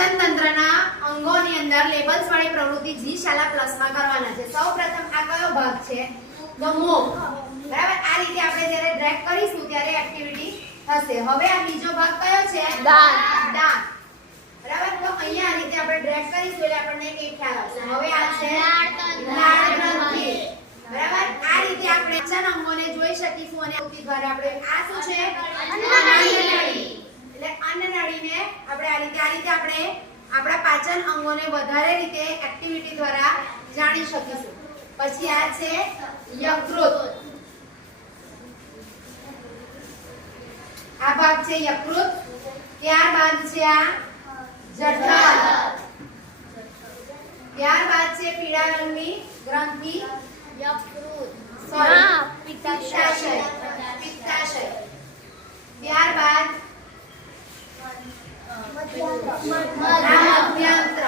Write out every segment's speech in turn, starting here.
પાચન તંત્રના અંગોની અંદર લેબલ્સ વાળી પ્રવૃત્તિ જી શાલા પ્લસમાં કરવાના છે. સૌપ્રથમ આ કયો ભાગ છે? ધ મોગ. બરાબર, આ રીતે આપણે જ્યારે ડ્રેગ કરીશું ત્યારે એક્ટિવિટી થશે. હવે આ બીજો ભાગ કયો છે? દાંત. દાંત. બરાબર, તો અહીંયા આ રીતે આપણે ડ્રેગ કરીશું એટલે આપણને એક ખ્યાલ આવશે. હવે આ છે લાળ ગ્રંથિ. બરાબર, આ રીતે આપણે પાચન અંગોને જોઈ શકીશું અને પ્રવૃત્તિ દ્વારા આપણે આ શું છે? અન્નનળી. એટલે અન્નનળીને આપણે આ રીતે આપણે આપણા પાચન અંગોને વધારે રીતે એક્ટિવિટી દ્વારા જાણી શકીશું. પછી આ છે યકૃત. આ ભાગ છે યકૃત. ત્યારબાદ છે આ જઠર. ત્યારબાદ છે પીળા રંગની ગ્રંથિ પિત્તાશય. પિત્તાશય. ત્યારબાદ મધ્યાંત્ર.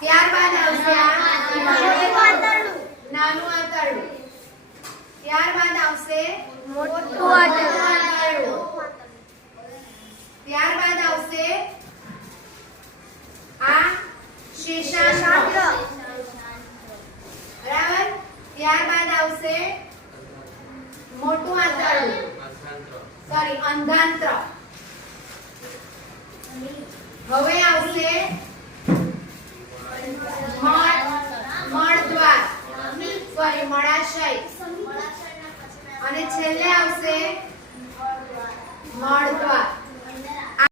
ત્યારબાદ આવશે નાનું આંતરડું. ત્યારબાદ આવશે મોટું આંતરડું. ત્યારબાદ આવશે આ શેષાંત્ર. બરાબર, ત્યારબાદ આવશે મોટું આંતરડું, સોરી અંધાંત્ર. હવે આવશે મળદ્વાર, સોરી મળાશય, અને છેલ્લે આવશે